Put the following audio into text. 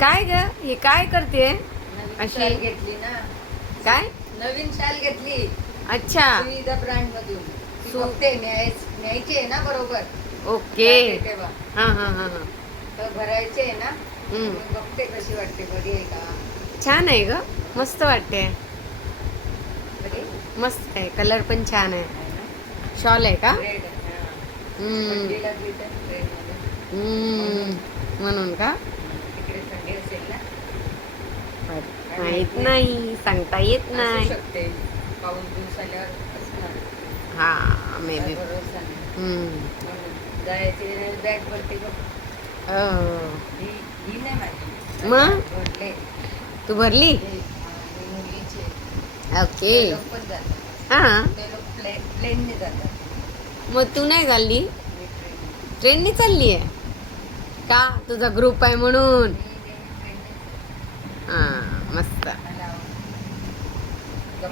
काय ग हे काय करते नवीन अशी शाल घेतली ना. काय नवीन शाल घेतली अच्छा सुविधा ब्रँड मधून. ती सु- बघते न्यायची आहे ना बरोबर. ओके जाते तेव्हा हा हा हा हा तर भरायचे आहे ना. हम्म. मी बघते कशी वाटते, बरी आहे का. छान आहे ग मस्त वाटते बरी मस्त आहे कलर पण छान आहे आहे ना. शॉल आहे का रेड आहे. हम्म थंडीला घेते रेड मध्ये. हम्म म्हणून का तिकडे थंडी असेल ना. माहित नाही सांगता येत असू नाही शकते. पाऊस दिवस आल्यावर असणार. हा मे काय बी भरोसा नाही. हम्म म्हणून जायचे बॅग भरते बघ. ही ही नाही माझी. मग? भरले. तू भरली ही मुलीची. ओके ते लोक पण जातात. हा ते लोक प्लेनने जातात. मग तू नाही चालली मी ट्रेन. ट्रेननी चालली आहे का तुझा ग्रुप आहे म्हणून